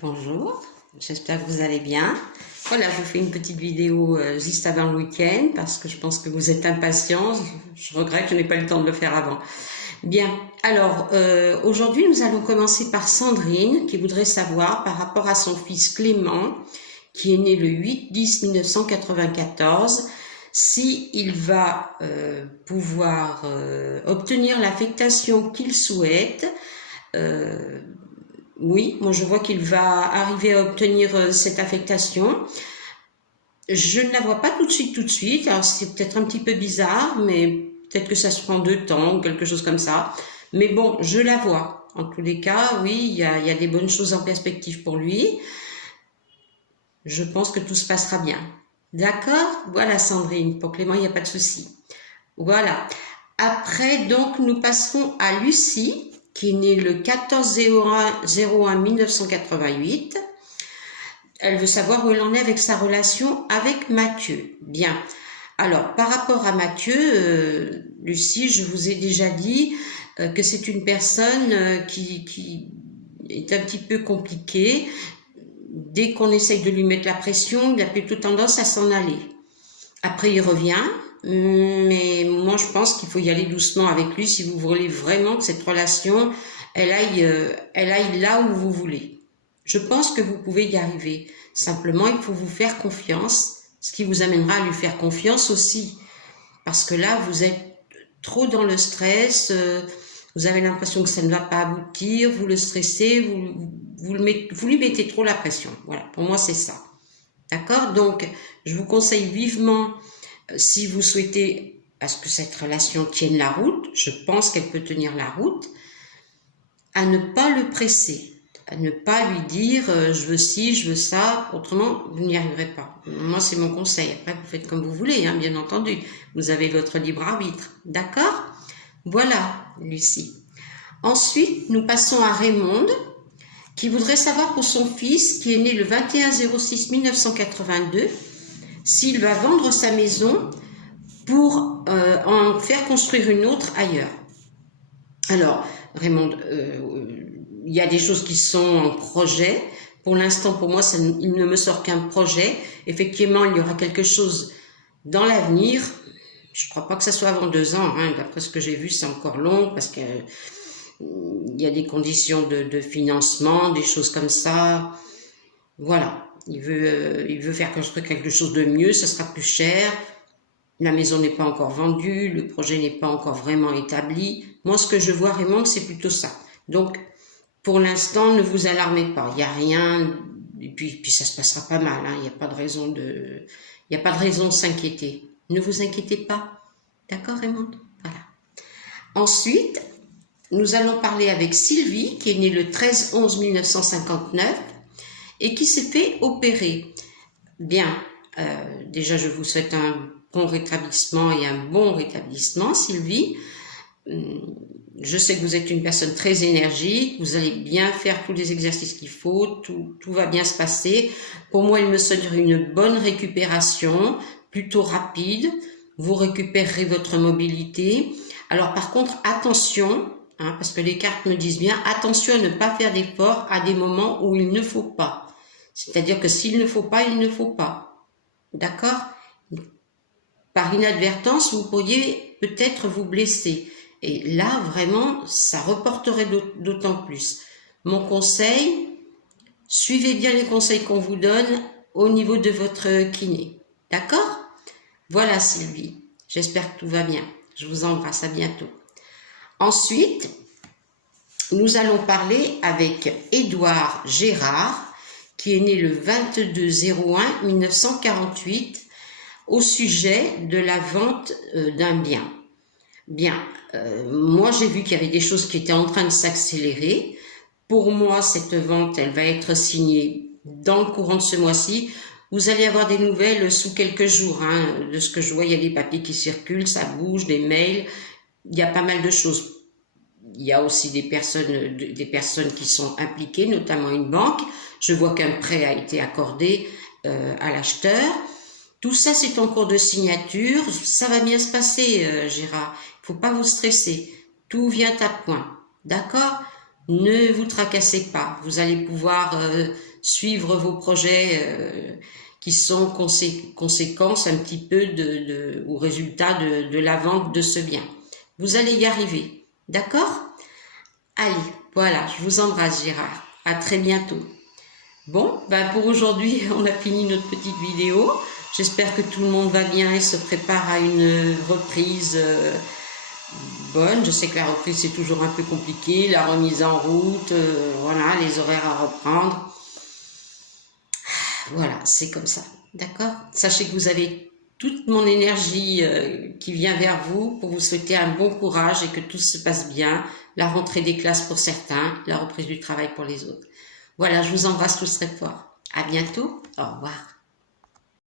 Bonjour, j'espère que vous allez bien. Voilà, je vous fais une petite vidéo juste avant le week-end parce que je pense que vous êtes impatients. Je regrette que je n'ai pas eu le temps de le faire avant. Bien, alors aujourd'hui nous allons commencer par Sandrine qui voudrait savoir par rapport à son fils Clément qui est né le 8-10-1994 si il va pouvoir obtenir l'affectation qu'il souhaite. Oui, moi je vois qu'il va arriver à obtenir cette affectation. Je ne la vois pas tout de suite. Alors c'est peut-être un petit peu bizarre, mais peut-être que ça se prend 2 temps ou quelque chose comme ça. Mais bon, je la vois. En tous les cas, oui, il y a des bonnes choses en perspective pour lui. Je pense que tout se passera bien. D'accord? Voilà Sandrine, pour Clément, il n'y a pas de souci. Voilà. Après, donc, nous passerons à Lucie, qui est née le 14-01-1988. Elle veut savoir où elle en est avec sa relation avec Mathieu. Bien. Alors, par rapport à Mathieu, Lucie, je vous ai déjà dit que c'est une personne qui est un petit peu compliquée. Dès qu'on essaye de lui mettre la pression, il a plutôt tendance à s'en aller. Après, il revient. Mais moi je pense qu'il faut y aller doucement avec lui si vous voulez vraiment que cette relation elle aille là où vous voulez. Je pense que vous pouvez y arriver. Simplement il faut vous faire confiance, ce qui vous amènera à lui faire confiance aussi, parce que là vous êtes trop dans le stress, vous avez l'impression que ça ne va pas aboutir, vous le stressez, vous lui mettez trop la pression. Voilà, pour moi c'est ça. D'accord? Donc je vous conseille vivement, si vous souhaitez à ce que cette relation tienne la route, je pense qu'elle peut tenir la route, à ne pas le presser, à ne pas lui dire je veux ci, je veux ça, autrement vous n'y arriverez pas. Moi c'est mon conseil, après vous faites comme vous voulez, hein, bien entendu, vous avez votre libre arbitre, d'accord? Voilà Lucie. Ensuite nous passons à Raymonde qui voudrait savoir pour son fils qui est né le 21-06-1982 s'il va vendre sa maison pour en faire construire une autre ailleurs. Alors, Raymond, il y a des choses qui sont en projet. Pour l'instant, pour moi, il ne me sort qu'un projet. Effectivement, il y aura quelque chose dans l'avenir. Je ne crois pas que ça soit avant 2 ans. Hein. D'après ce que j'ai vu, c'est encore long parce que il y a des conditions de financement, des choses comme ça. Voilà. Il veut faire construire quelque chose de mieux, ça sera plus cher. La maison n'est pas encore vendue, le projet n'est pas encore vraiment établi. Moi, ce que je vois, Raymond, c'est plutôt ça. Donc, pour l'instant, ne vous alarmez pas. Il n'y a rien, et puis ça se passera pas mal. Hein. Il n'y a pas de raison de s'inquiéter. Ne vous inquiétez pas. D'accord, Raymond? Voilà. Ensuite, nous allons parler avec Sylvie, qui est née le 13-11-1959 et qui s'est fait opérer. Bien, déjà, je vous souhaite un bon rétablissement et un bon rétablissement, Sylvie. Je sais que vous êtes une personne très énergique, vous allez bien faire tous les exercices qu'il faut, tout va bien se passer. Pour moi, il me semble une bonne récupération, plutôt rapide. Vous récupérerez votre mobilité. Alors par contre, attention, hein, parce que les cartes me disent bien, attention à ne pas faire d'efforts à des moments où il ne faut pas. C'est-à-dire que s'il ne faut pas, il ne faut pas. D'accord? Par inadvertance, vous pourriez peut-être vous blesser. Et là, vraiment, ça reporterait d'autant plus. Mon conseil, suivez bien les conseils qu'on vous donne au niveau de votre kiné. D'accord? Voilà Sylvie, j'espère que tout va bien. Je vous embrasse, à bientôt. Ensuite, nous allons parler avec Édouard Gérard, qui est né le 22-01-1948, au sujet de la vente d'un bien. Bien, moi j'ai vu qu'il y avait des choses qui étaient en train de s'accélérer. Pour moi, cette vente, elle va être signée dans le courant de ce mois-ci. Vous allez avoir des nouvelles sous quelques jours. Hein. De ce que je vois, il y a des papiers qui circulent, ça bouge, des mails. Il y a pas mal de choses. Il y a aussi des personnes qui sont impliquées, notamment une banque. Je vois qu'un prêt a été accordé à l'acheteur. Tout ça, c'est en cours de signature. Ça va bien se passer, Gérard. Il ne faut pas vous stresser. Tout vient à point. D'accord? Ne vous tracassez pas. Vous allez pouvoir suivre vos projets qui sont conséquences un petit peu au résultat de la vente de ce bien. Vous allez y arriver. D'accord? Allez, voilà, je vous embrasse Gérard. À très bientôt. Bon, ben pour aujourd'hui, on a fini notre petite vidéo. J'espère que tout le monde va bien et se prépare à une reprise bonne. Je sais que la reprise c'est toujours un peu compliqué, la remise en route, voilà, les horaires à reprendre. Voilà, c'est comme ça. D'accord? Sachez que vous avez toute mon énergie qui vient vers vous pour vous souhaiter un bon courage et que tout se passe bien. La rentrée des classes pour certains, la reprise du travail pour les autres. Voilà, je vous embrasse tous très fort. À bientôt. Au revoir.